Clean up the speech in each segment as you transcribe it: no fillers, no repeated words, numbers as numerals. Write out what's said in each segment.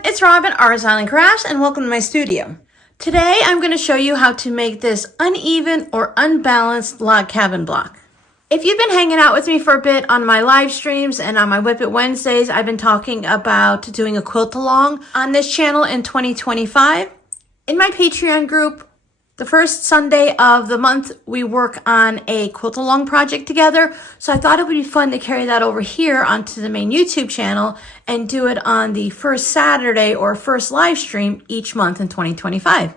everyone, it's Robin, Arts Island Crafts, and welcome to my studio. Today I'm going to show you how to make this uneven or unbalanced log cabin block. If you've been hanging out with me for a bit on my live streams and on my Whip It Wednesdays, I've been talking about doing a quilt along on this channel in 2025. In my Patreon group, the first Sunday of the month, we work on a quilt along project together. So I thought it would be fun to carry that over here onto the main YouTube channel and do it on the first Saturday or first live stream each month in 2025.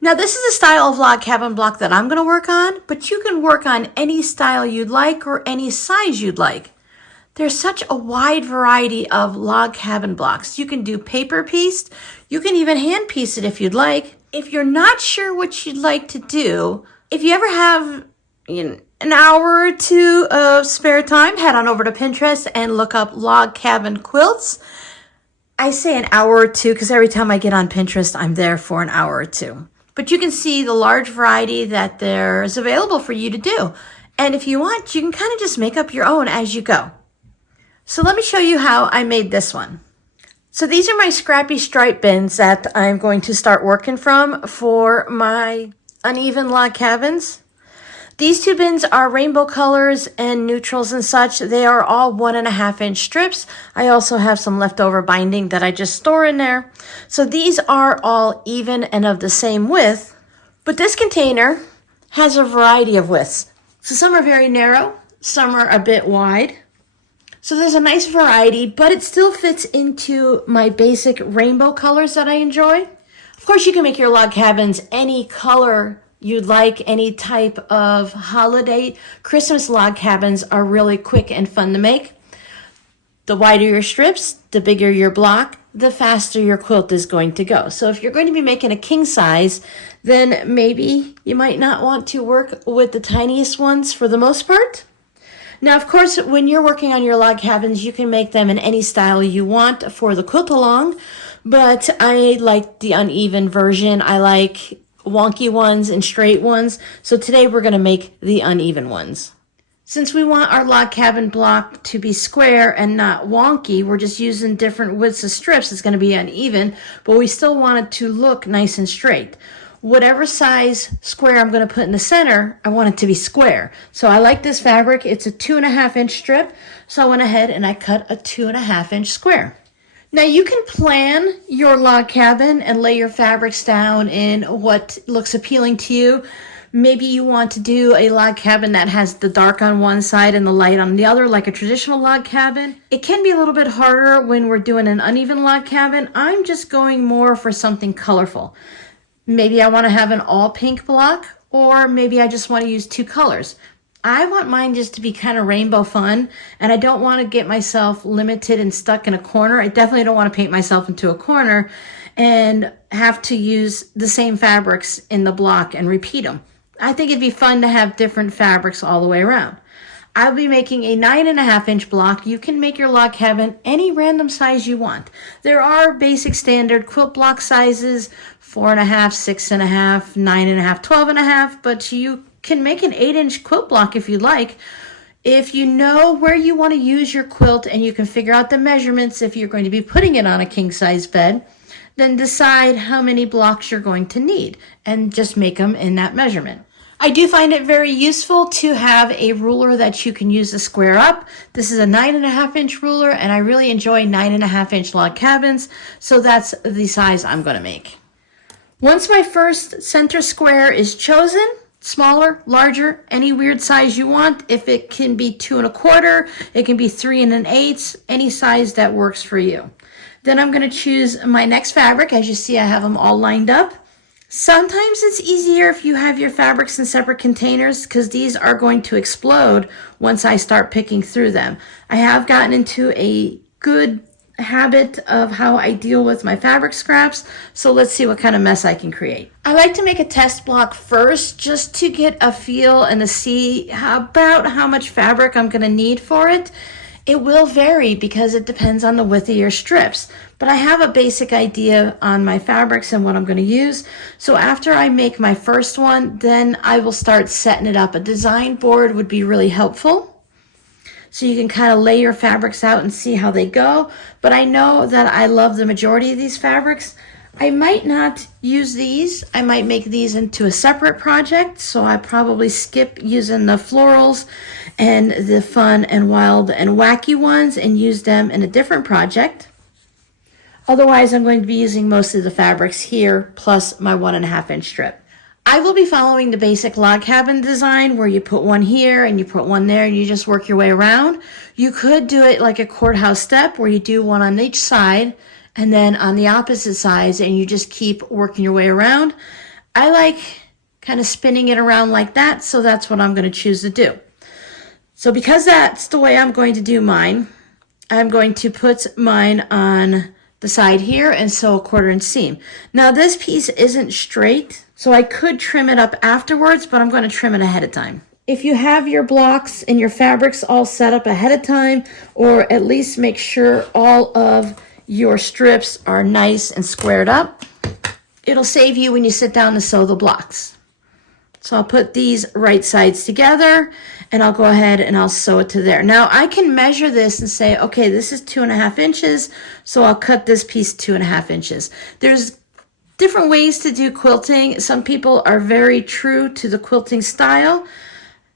Now this is a style of log cabin block that I'm going to work on, but you can work on any style you'd like or any size you'd like. There's such a wide variety of log cabin blocks. You can do paper pieced. You can even hand piece it if you'd like. If you're not sure what you'd like to do, if you ever have an hour or two of spare time, head on over to Pinterest and look up log cabin quilts. I say an hour or two because every time I get on Pinterest, I'm there for an hour or two. But you can see the large variety that there's available for you to do. And if you want, you can kind of just make up your own as you go. So let me show you how I made this one. So these are my Scrappy stripe bins that I'm going to start working from for my uneven log cabins. These two bins are rainbow colors and neutrals and such. They are all 1.5 inch strips. I also have some leftover binding that I just store in there. So these are all even and of the same width, but this container has a variety of widths. So some are very narrow, some are a bit wide. So there's a nice variety, but it still fits into my basic rainbow colors that I enjoy. Of course, you can make your log cabins any color you'd like, any type of holiday. Christmas log cabins are really quick and fun to make. The wider your strips, the bigger your block, the faster your quilt is going to go. So if you're going to be making a king size, then maybe you might not want to work with the tiniest ones for the most part. Now, of course, when you're working on your log cabins, you can make them in any style you want for the quilt along, but I like the uneven version. I like wonky ones and straight ones. So today we're going to make the uneven ones. Since we want our log cabin block to be square and not wonky, we're just using different widths of strips. It's going to be uneven, but we still want it to look nice and straight. Whatever size square I'm going to put in the center, I want it to be square. So I like this fabric. It's a 2.5 inch strip. So I went ahead and I cut a 2.5 inch square. Now you can plan your log cabin and lay your fabrics down in what looks appealing to you. Maybe you want to do a log cabin that has the dark on one side and the light on the other, like a traditional log cabin. It can be a little bit harder when we're doing an uneven log cabin. I'm just going more for something colorful. Maybe I want to have an all pink block, or maybe I just want to use two colors. I want mine just to be kind of rainbow fun, and I don't want to get myself limited and stuck in a corner. I definitely don't want to paint myself into a corner and have to use the same fabrics in the block and repeat them. I think it'd be fun to have different fabrics all the way around. I'll be making a 9.5 inch block. You can make your log cabin any random size you want. There are basic standard quilt block sizes, 4.5, 6.5, 9.5, 12.5, but you can make an 8 inch quilt block if you like. If you know where you want to use your quilt and you can figure out the measurements if you're going to be putting it on a king size bed, then decide how many blocks you're going to need and just make them in that measurement. I do find it very useful to have a ruler that you can use to square up. This is a 9.5 inch ruler, and I really enjoy 9.5 inch log cabins, so that's the size I'm going to make. Once my first center square is chosen, smaller, larger, any weird size you want. If it can be 2 1/4, it can be 3 1/8, any size that works for you. Then I'm going to choose my next fabric. As you see, I have them all lined up. Sometimes it's easier if you have your fabrics in separate containers because these are going to explode once I start picking through them. I have gotten into a good habit of how I deal with my fabric scraps, so let's see what kind of mess I can create. I like to make a test block first just to get a feel and to see about how much fabric I'm going to need for it. It will vary because it depends on the width of your strips, but I have a basic idea on my fabrics and what I'm going to use. So after I make my first one, then I will start setting it up. A design board would be really helpful. so you can kind of lay your fabrics out and see how they go. But I know that I love the majority of these fabrics. I might not use these. I might make these into a separate project, so I probably skip using the florals and the fun and wild and wacky ones and use them in a different project. Otherwise, I'm going to be using most of the fabrics here, plus my 1.5 inch strip. I will be following the basic log cabin design where you put one here and you put one there and you just work your way around. You could do it like a courthouse step where you do one on each side and then on the opposite sides and you just keep working your way around. I like kind of spinning it around like that, so that's what I'm going to choose to do. So because that's the way I'm going to do mine, I'm going to put mine on the side here and sew a 1/4 inch seam. Now this piece isn't straight, so I could trim it up afterwards, but I'm going to trim it ahead of time. If you have your blocks and your fabrics all set up ahead of time, or at least make sure all of your strips are nice and squared up, it'll save you when you sit down to sew the blocks. So I'll put these right sides together and I'll go ahead and I'll sew it to there. Now I can measure this and say, okay, this is 2.5 inches, so I'll cut this piece 2.5 inches. There's different ways to do quilting. Some people are very true to the quilting style.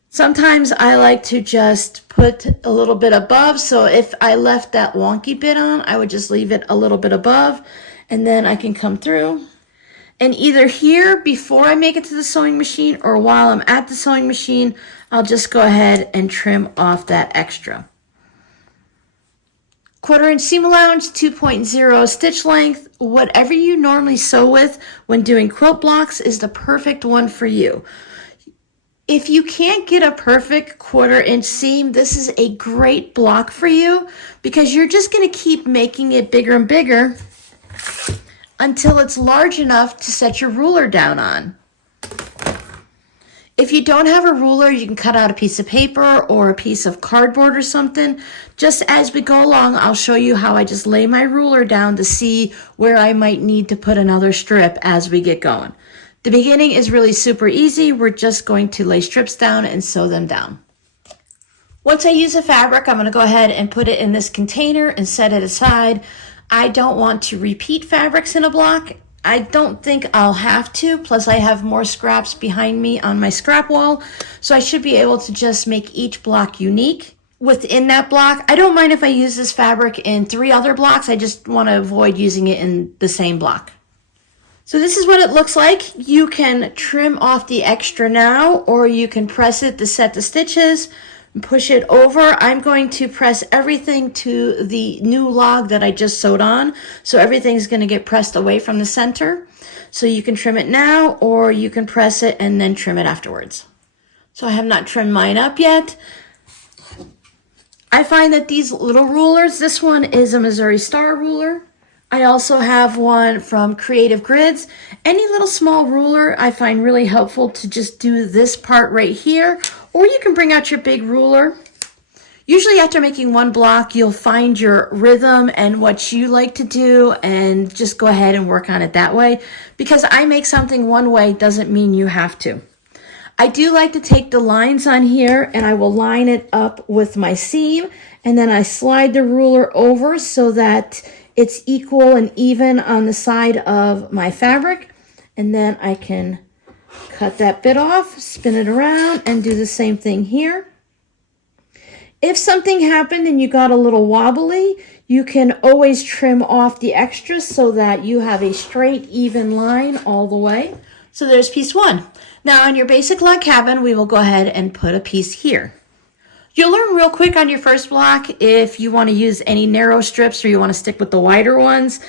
Sometimes I like to just put a little bit above. So if I left that wonky bit on, I would just leave it a little bit above and then I can come through. And either here before I make it to the sewing machine or while I'm at the sewing machine, I'll just go ahead and trim off that extra. 1/4 inch seam allowance, 2.0 stitch length. Whatever you normally sew with when doing quilt blocks is the perfect one for you. If you can't get a perfect 1/4 inch seam, this is a great block for you because you're just going to keep making it bigger and bigger until it's large enough to set your ruler down on. If you don't have a ruler, you can cut out a piece of paper or a piece of cardboard or something. Just as we go along, I'll show you how I just lay my ruler down to see where I might need to put another strip as we get going. The beginning is really super easy. We're just going to lay strips down and sew them down. Once I use the fabric, I'm going to go ahead and put it in this container and set it aside. I don't want to repeat fabrics in a block. I don't think I'll have to. Plus I have more scraps behind me on my scrap wall. So I should be able to just make each block unique. Within that block, I don't mind if I use this fabric in 3 other blocks. I just want to avoid using it in the same block. So this is what it looks like. You can trim off the extra now, or you can press it to set the stitches. Push it over. I'm going to press everything to the new log that I just sewed on. So everything's going to get pressed away from the center. So you can trim it now or you can press it and then trim it afterwards. So I have not trimmed mine up yet. I find that these little rulers, this one is a Missouri Star ruler. I also have one from Creative Grids. Any little small ruler I find really helpful to just do this part right here. Or you can bring out your big ruler. Usually after making one block, you'll find your rhythm and what you like to do and just go ahead and work on it that way. Because I make something one way doesn't mean you have to. I do like to take the lines on here and I will line it up with my seam and then I slide the ruler over so that it's equal and even on the side of my fabric. And then I can cut that bit off, spin it around, and do the same thing here. If something happened and you got a little wobbly, you can always trim off the extras so that you have a straight, even line all the way. So there's piece 1. Now on your basic log cabin, we will go ahead and put a piece here. You'll learn real quick on your first block if you want to use any narrow strips or you want to stick with the wider ones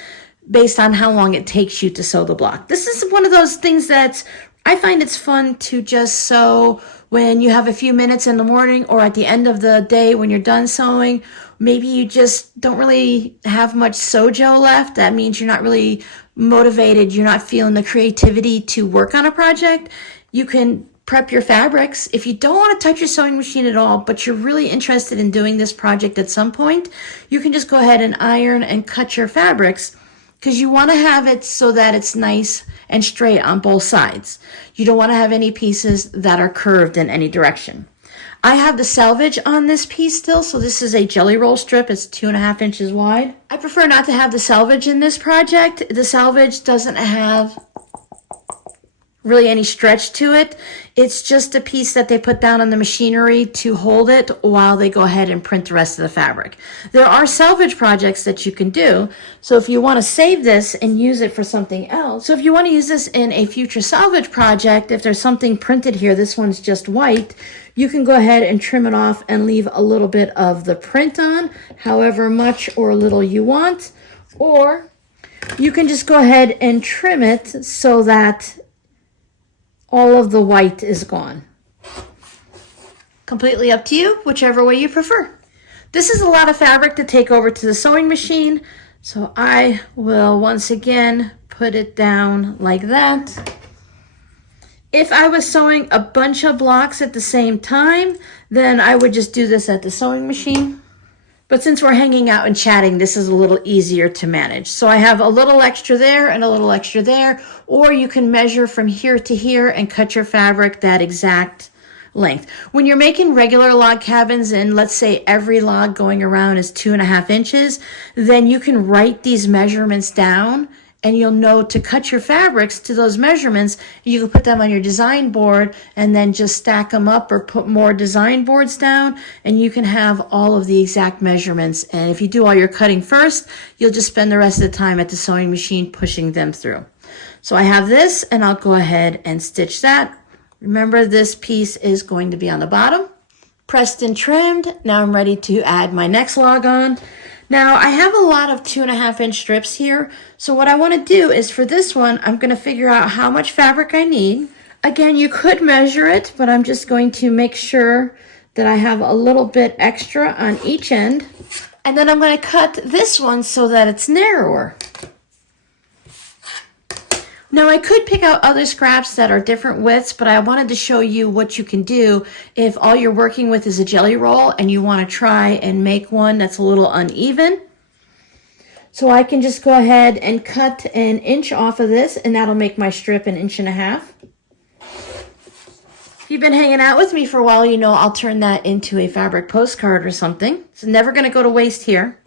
based on how long it takes you to sew the block. This is one of those things that I find it's fun to just sew when you have a few minutes in the morning or at the end of the day when you're done sewing. Maybe you just don't really have much sojo left. That means you're not really motivated. You're not feeling the creativity to work on a project. You can prep your fabrics. If you don't want to touch your sewing machine at all, but you're really interested in doing this project at some point, you can just go ahead and iron and cut your fabrics because you want to have it so that it's nice and straight on both sides. You don't want to have any pieces that are curved in any direction. I have the selvage on this piece still, so this is a jelly roll strip. It's 2.5 inches wide. I prefer not to have the selvage in this project. The selvage doesn't have really any stretch to it. It's just a piece that they put down on the machinery to hold it while they go ahead and print the rest of the fabric. There are selvage projects that you can do. So if you want to save this and use it for something else, so if you want to use this in a future salvage project, if there's something printed here, this one's just white, you can go ahead and trim it off and leave a little bit of the print on, however much or little you want, or you can just go ahead and trim it so that all of the white is gone. Completely up to you, whichever way you prefer. This is a lot of fabric to take over to the sewing machine, so I will once again put it down like that. If I was sewing a bunch of blocks at the same time, then I would just do this at the sewing machine. But since we're hanging out and chatting, this is a little easier to manage. So I have a little extra there and a little extra there, or you can measure from here to here and cut your fabric that exact length. When you're making regular log cabins, and let's say every log going around is 2.5 inches, then you can write these measurements down and you'll know to cut your fabrics to those measurements. You can put them on your design board and then just stack them up or put more design boards down, and you can have all of the exact measurements. And if you do all your cutting first, you'll just spend the rest of the time at the sewing machine pushing them through. So I have this, and I'll go ahead and stitch that. Remember, this piece is going to be on the bottom. Pressed and trimmed. Now I'm ready to add my next log on. Now I have a lot of 2.5 inch strips here. So what I want to do is for this one, I'm going to figure out how much fabric I need. Again, you could measure it, but I'm just going to make sure that I have a little bit extra on each end. And then I'm going to cut this one so that it's narrower. Now I could pick out other scraps that are different widths, but I wanted to show you what you can do if all you're working with is a jelly roll and you want to try and make one that's a little uneven. So I can just go ahead and cut 1 inch off of this, and that'll make my strip 1.5 inches. If you've been hanging out with me for a while, you know I'll turn that into a fabric postcard or something. It's never going to go to waste here.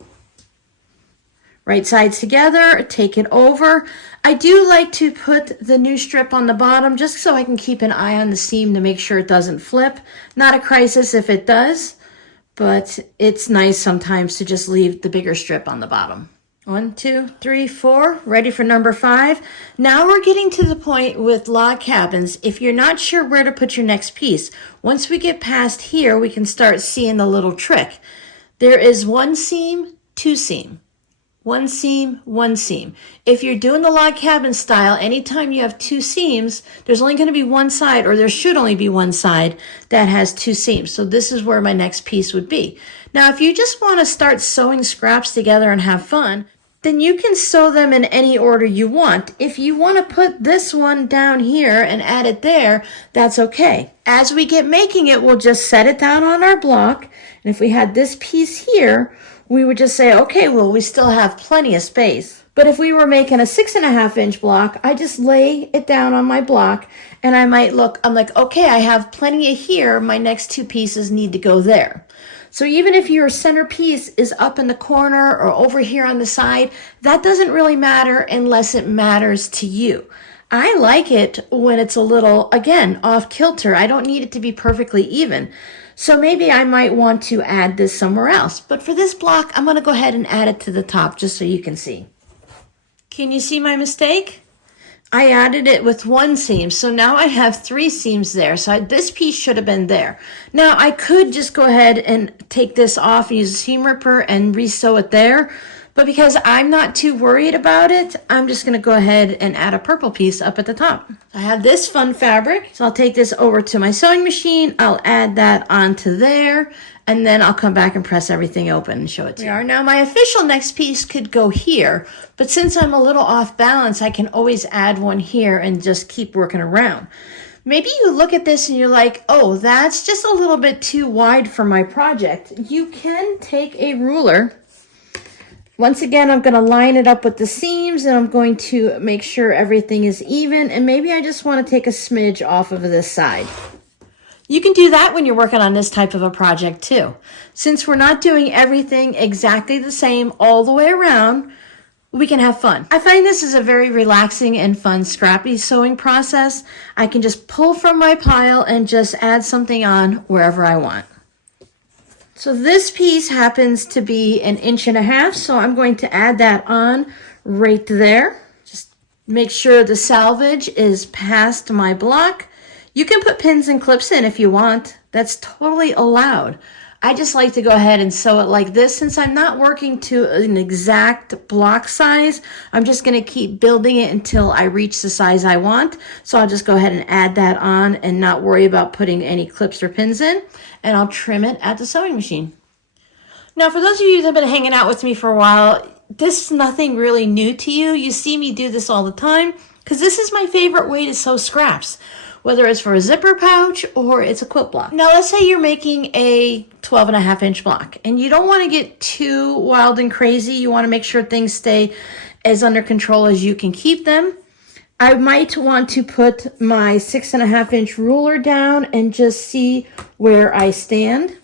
Right sides together, take it over. I do like to put the new strip on the bottom just so I can keep an eye on the seam to make sure it doesn't flip. Not a crisis if it does, but it's nice sometimes to just leave the bigger strip on the bottom. 1, 2, 3, 4, ready for number 5. Now we're getting to the point with log cabins. If you're not sure where to put your next piece, once we get past here, we can start seeing the little trick. There is 1 seam, 2 seam. 1 seam, 1 seam. If you're doing the log cabin style, anytime you have 2 seams, there's only going to be one side, or there should only be one side that has 2 seams. So this is where my next piece would be. Now, if you just want to start sewing scraps together and have fun, then you can sew them in any order you want. If you want to put this one down here and add it there, that's okay. As we get making it, we'll just set it down on our block. And if we had this piece here, we would just say, okay, well, we still have plenty of space. But if we were making a 6.5 inch block, I just lay it down on my block and I might look, I'm like, okay, I have plenty of here. My next 2 pieces need to go there. So even if your center piece is up in the corner or over here on the side, that doesn't really matter unless it matters to you. I like it when it's a little, again, off kilter. I don't need it to be perfectly even. So maybe I might want to add this somewhere else. But for this block, I'm going to go ahead and add it to the top just so you can see. Can you see my mistake? I added it with 1 seam, so now I have 3 seams there. So this piece should have been there. Now I could just go ahead and take this off, use a seam ripper and re-sew it there. But because I'm not too worried about it, I'm just going to go ahead and add a purple piece up at the top. I have this fun fabric, so I'll take this over to my sewing machine. I'll add that onto there, and then I'll come back and press everything open and show it to you. Now my official next piece could go here, but since I'm a little off balance, I can always add one here and just keep working around. Maybe you look at this and you're like, oh, that's just a little bit too wide for my project. You can take a ruler. Once again, I'm going to line it up with the seams, and I'm going to make sure everything is even, and maybe I just want to take a smidge off of this side. You can do that when you're working on this type of a project too. Since we're not doing everything exactly the same all the way around, we can have fun. I find this is a very relaxing and fun scrappy sewing process. I can just pull from my pile and just add something on wherever I want. So this piece happens to be 1.5 inches, so I'm going to add that on right there. Just make sure the salvage is past my block. You can put pins and clips in if you want. That's totally allowed. I just like to go ahead and sew it like this. Since I'm not working to an exact block size, I'm just going to keep building it until I reach the size I want. So I'll just go ahead and add that on and not worry about putting any clips or pins in. And I'll trim it at the sewing machine. Now, for those of you that have been hanging out with me for a while, this is nothing really new to you. You see me do this all the time because this is my favorite way to sew scraps, whether it's for a zipper pouch or it's a quilt block. Now, let's say you're making a 12.5-inch block and you don't want to get too wild and crazy. You want to make sure things stay as under control as you can keep them. I might want to put my 6.5-inch ruler down and just see where I stand.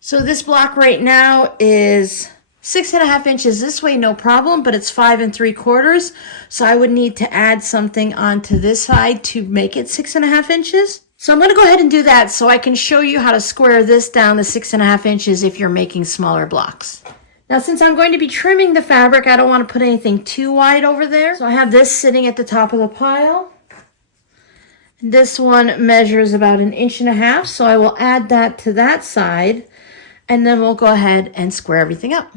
So this block right now is 6.5 inches this way, no problem, but it's 5 3/4. So I would need to add something onto this side to make it 6.5 inches. So I'm going to go ahead and do that so I can show you how to square this down to 6.5 inches if you're making smaller blocks. Now, since I'm going to be trimming the fabric, I don't want to put anything too wide over there. So I have this sitting at the top of the pile. This one measures about 1.5 inches, so I will add that to that side, and then we'll go ahead and square everything up.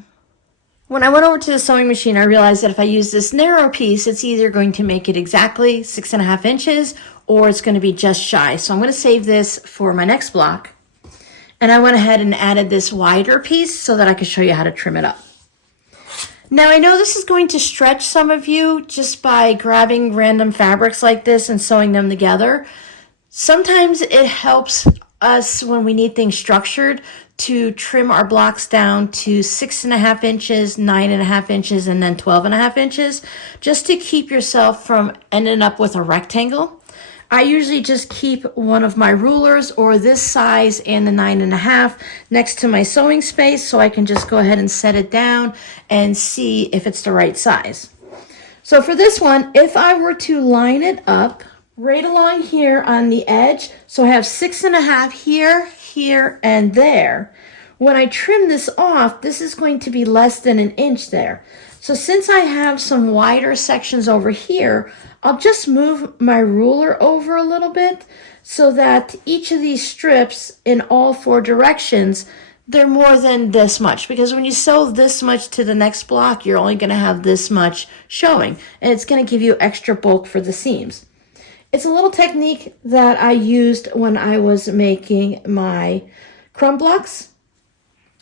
When I went over to the sewing machine, I realized that if I use this narrow piece, it's either going to make it exactly 6.5 inches or it's going to be just shy. So I'm going to save this for my next block. And I went ahead and added this wider piece so that I could show you how to trim it up. Now, I know this is going to stretch some of you just by grabbing random fabrics like this and sewing them together. Sometimes it helps us when we need things structured to trim our blocks down to 6.5 inches, 9.5 inches, and then 12.5 inches, just to keep yourself from ending up with a rectangle. I usually just keep one of my rulers or this size and the 9.5 next to my sewing space so I can just go ahead and set it down and see if it's the right size. So for this one, if I were to line it up right along here on the edge, so I have 6.5 here, here, and there. When I trim this off, this is going to be less than 1 inch there. So since I have some wider sections over here, I'll just move my ruler over a little bit so that each of these strips in all 4 directions, they're more than this much. Because when you sew this much to the next block, you're only going to have this much showing. And it's going to give you extra bulk for the seams. It's a little technique that I used when I was making my crumb blocks.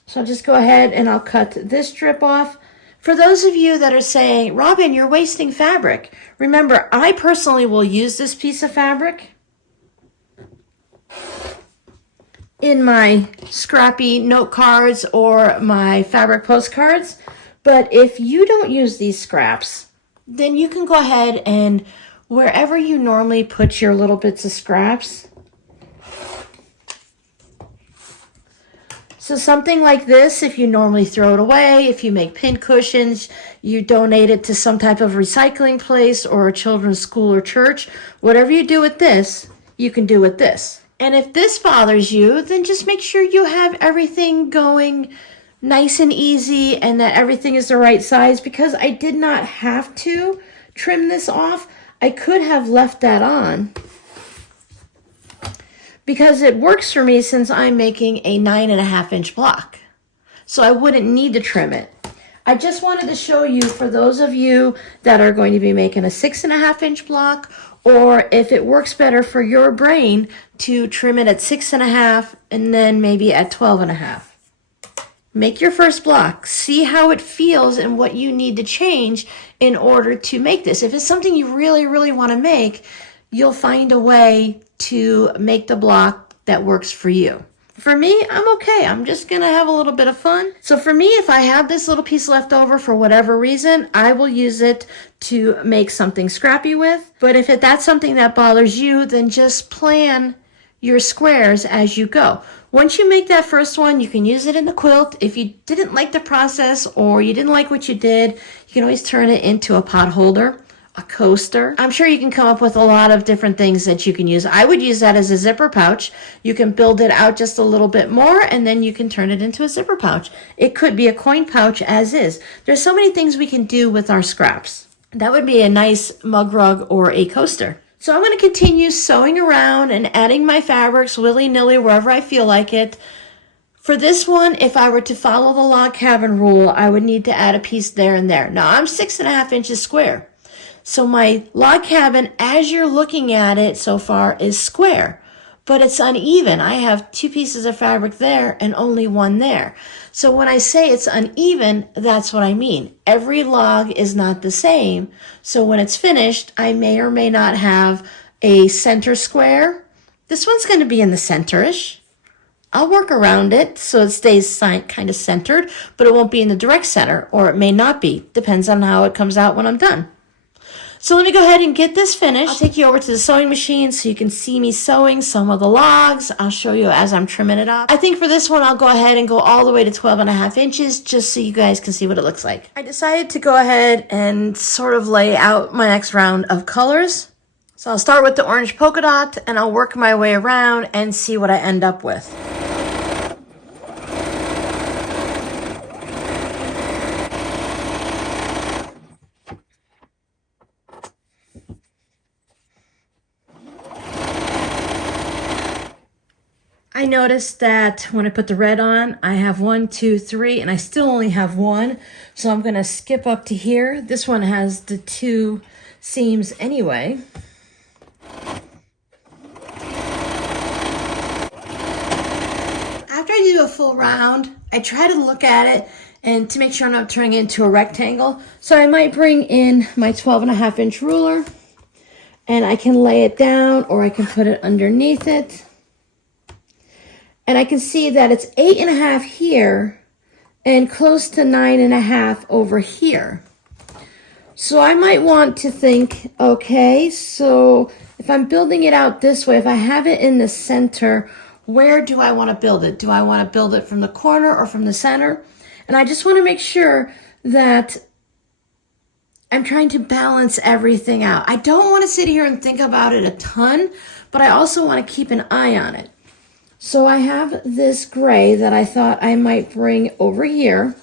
So I'll just go ahead and I'll cut this strip off. For those of you that are saying, Robin, you're wasting fabric. Remember, I personally will use this piece of fabric in my scrappy note cards or my fabric postcards. But if you don't use these scraps, then you can go ahead and wherever you normally put your little bits of scraps. So something like this, if you normally throw it away, if you make pin cushions, you donate it to some type of recycling place or a children's school or church, whatever you do with this, you can do with this. And if this bothers you, then just make sure you have everything going nice and easy and that everything is the right size, because I did not have to trim this off. I could have left that on because it works for me since I'm making a 9.5 inch block. So I wouldn't need to trim it. I just wanted to show you for those of you that are going to be making a 6.5 inch block, or if it works better for your brain to trim it at 6.5 and then maybe at 12.5. Make your first block. See how it feels and what you need to change in order to make this. If it's something you really, really want to make, you'll find a way to make the block that works for you. For me, I'm okay. I'm just gonna have a little bit of fun. So for me, if I have this little piece left over for whatever reason, I will use it to make something scrappy with. But if that's something that bothers you, then just plan your squares as you go. Once you make that first one, you can use it in the quilt. If you didn't like the process or you didn't like what you did, you can always turn it into a pot holder, a coaster. I'm sure you can come up with a lot of different things that you can use. I would use that as a zipper pouch. You can build it out just a little bit more and then you can turn it into a zipper pouch. It could be a coin pouch as is. There's so many things we can do with our scraps. That would be a nice mug rug or a coaster. So I'm going to continue sewing around and adding my fabrics willy-nilly wherever I feel like it. For this one, if I were to follow the log cabin rule, I would need to add a piece there and there. Now I'm 6.5 inches square. So my log cabin, as you're looking at it so far, is square, but it's uneven. I have 2 pieces of fabric there and only 1 there. So when I say it's uneven, that's what I mean. Every log is not the same. So when it's finished, I may or may not have a center square. This one's going to be in the center-ish. I'll work around it so it stays kind of centered, but it won't be in the direct center, or it may not be. Depends on how it comes out when I'm done. So let me go ahead and get this finished. I'll take you over to the sewing machine so you can see me sewing some of the logs. I'll show you as I'm trimming it up. I think for this one, I'll go ahead and go all the way to 12.5 inches just so you guys can see what it looks like. I decided to go ahead and sort of lay out my next round of colors. So I'll start with the orange polka dot and I'll work my way around and see what I end up with. I noticed that when I put the red on, I have 1, 2, 3, and I still only have 1. So I'm going to skip up to here. This one has the 2 seams anyway. After I do a full round, I try to look at it and to make sure I'm not turning it into a rectangle. So I might bring in my 12.5 inch ruler and I can lay it down or I can put it underneath it. And I can see that it's 8.5 here and close to 9.5 over here. So I might want to think, okay, so if I'm building it out this way, if I have it in the center, where do I want to build it? Do I want to build it from the corner or from the center? And I just want to make sure that I'm trying to balance everything out. I don't want to sit here and think about it a ton, but I also want to keep an eye on it. So I have this gray that I thought I might bring over here.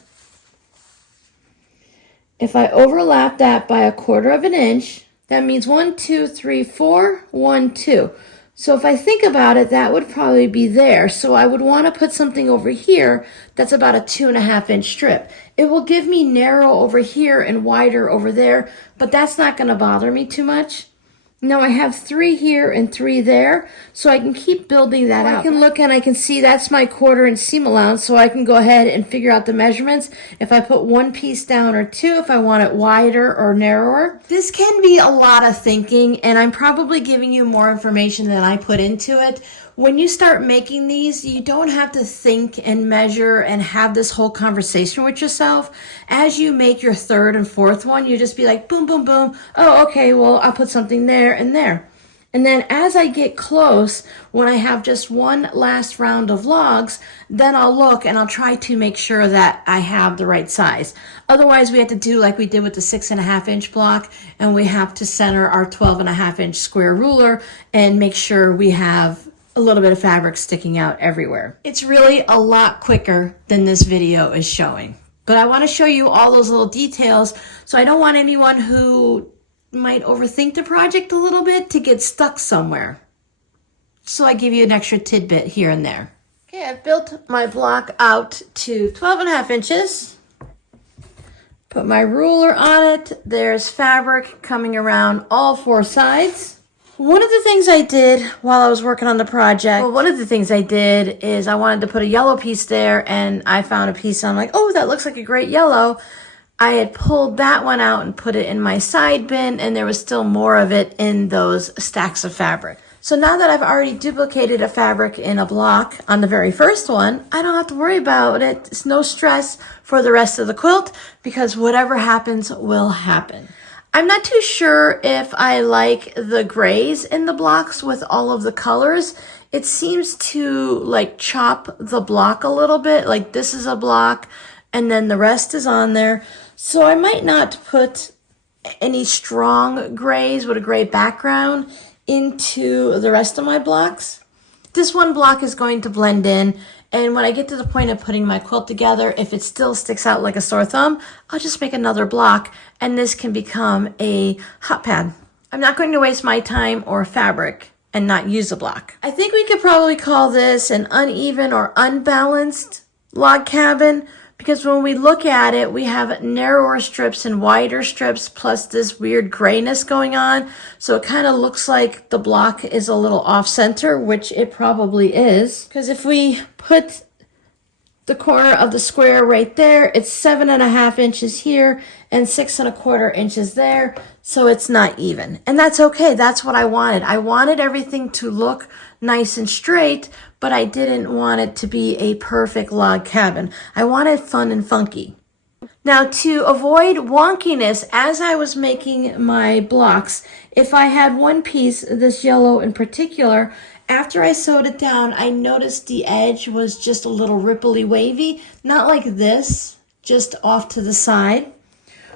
If I overlap that by 1/4 inch, that means 1, 2, 3, 4, 1, 2. So if I think about it, that would probably be there. So I would want to put something over here that's about a 2.5 inch strip. It will give me narrow over here and wider over there, but that's not going to bother me too much. Now I have 3 here and 3 there, so I can keep building that out. I can look and I can see that's my 1/4 inch seam allowance, so I can go ahead and figure out the measurements. If I put 1 piece down or 2, if I want it wider or narrower. This can be a lot of thinking, and I'm probably giving you more information than I put into it. When you start making these, you don't have to think and measure and have this whole conversation with yourself. As you make your 3rd and 4th one, you just be like, boom, boom, boom. Oh, okay, well, I'll put something there and there. And then as I get close, when I have just one last round of logs, then I'll look and I'll try to make sure that I have the right size. Otherwise, we have to do like we did with the 6.5 inch block, and we have to center our 12.5 inch square ruler and make sure we have a little bit of fabric sticking out everywhere. It's really a lot quicker than this video is showing. But I want to show you all those little details, so I don't want anyone who might overthink the project a little bit to get stuck somewhere. So I give you an extra tidbit here and there. Okay, I've built my block out to 12.5 inches. Put my ruler on it. There's fabric coming around all 4 sides. One of the things I did while I was working on the project, is I wanted to put a yellow piece there, and I found a piece, and I'm like, oh, that looks like a great yellow. I had pulled that one out and put it in my side bin, and there was still more of it in those stacks of fabric. So now that I've already duplicated a fabric in a block on the very first one, I don't have to worry about it. It's no stress for the rest of the quilt because whatever happens will happen. I'm not too sure if I like the grays in the blocks with all of the colors. It seems to like chop the block a little bit, like this is a block and then the rest is on there. So I might not put any strong grays with a gray background into the rest of my blocks. This one block is going to blend in, and when I get to the point of putting my quilt together, if it still sticks out like a sore thumb, I'll just make another block and this can become a hot pad. I'm not going to waste my time or fabric and not use a block. I think we could probably call this an uneven or unbalanced log cabin, because when we look at it, we have narrower strips and wider strips plus this weird grayness going on. So it kind of looks like the block is a little off center, which it probably is. Because if we put the corner of the square right there, it's 7.5 inches here and 6.25 inches there. So it's not even. And that's okay. That's what I wanted. I wanted everything to look nice and straight, but I didn't want it to be a perfect log cabin. I wanted fun and funky. Now, to avoid wonkiness as I was making my blocks, if I had one piece, this yellow in particular, after I sewed it down, I noticed the edge was just a little ripply wavy, not like this, just off to the side.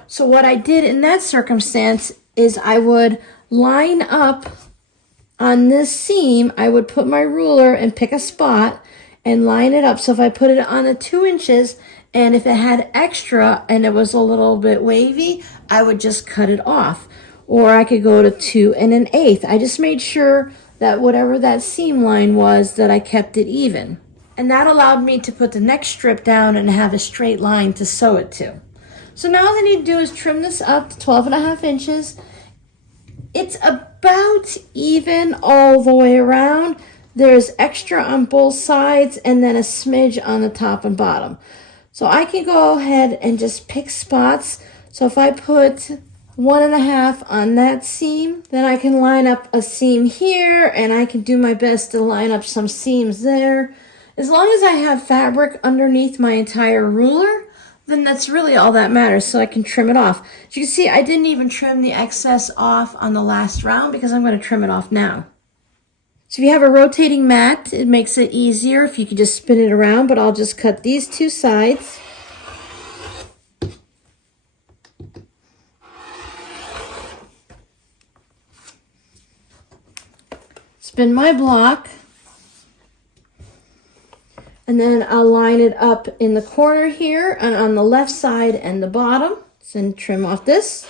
So what I did in that circumstance is I would line up on this seam. I would put my ruler and pick a spot and line it up. So if I put it on the 2 inches, and if it had extra and it was a little bit wavy, I would just cut it off. Or I could go to 2 1/8. I just made sure that whatever that seam line was, that I kept it even. And that allowed me to put the next strip down and have a straight line to sew it to. So now all I need to do is trim this up to 12.5 inches. It's about even all the way around. There's extra on both sides and then a smidge on the top and bottom. So I can go ahead and just pick spots. So if I put 1.5 on that seam, then I can line up a seam here and I can do my best to line up some seams there. As long as I have fabric underneath my entire ruler, then that's really all that matters, so I can trim it off. As you can see, I didn't even trim the excess off on the last round because I'm going to trim it off now. So if you have a rotating mat, it makes it easier if you could just spin it around, but I'll just cut these two sides. Spin my block. And then I'll line it up in the corner here and on the left side and the bottom. So trim off this.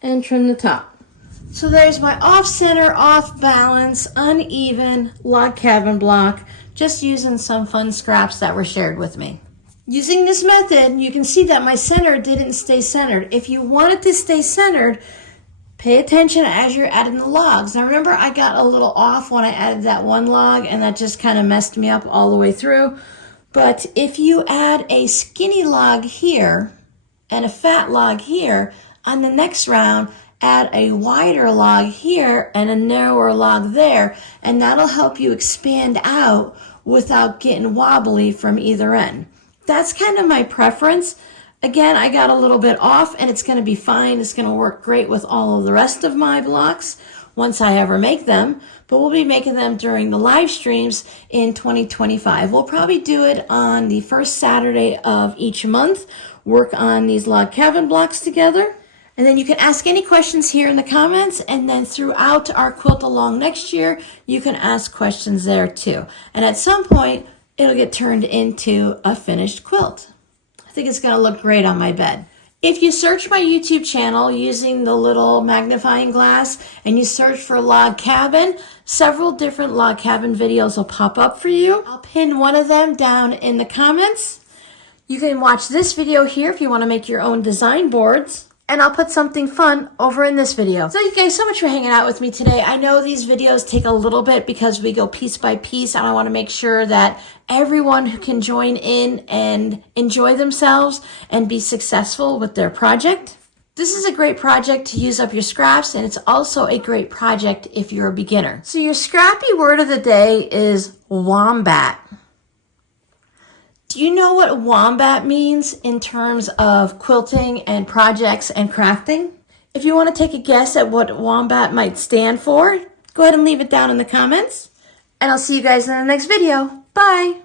And trim the top. So there's my off center, off balance, uneven log cabin block, just using some fun scraps that were shared with me. Using this method, you can see that my center didn't stay centered. If you want it to stay centered, pay attention as you're adding the logs. Now remember, I got a little off when I added that one log and that just kind of messed me up all the way through. But if you add a skinny log here and a fat log here, on the next round, add a wider log here and a narrower log there, and that'll help you expand out without getting wobbly from either end. That's kind of my preference. Again, I got a little bit off and it's going to be fine. It's going to work great with all of the rest of my blocks once I ever make them, but we'll be making them during the live streams in 2025. We'll probably do it on the first Saturday of each month, work on these log cabin blocks together. And then you can ask any questions here in the comments, and then throughout our quilt along next year, you can ask questions there too. And at some point, it'll get turned into a finished quilt. I think it's going to look great on my bed. If you search my YouTube channel using the little magnifying glass and you search for log cabin, several different log cabin videos will pop up for you. I'll pin one of them down in the comments. You can watch this video here if you want to make your own design boards. And I'll put something fun over in this video. So you guys so much for hanging out with me today. I know these videos take a little bit because we go piece by piece, and I want to make sure that everyone who can join in and enjoy themselves and be successful with their project. This is a great project to use up your scraps, and it's also a great project if you're a beginner. So your scrappy word of the day is wombat. Do you know what wombat means in terms of quilting and projects and crafting? If you want to take a guess at what wombat might stand for, go ahead and leave it down in the comments. And I'll see you guys in the next video. Bye!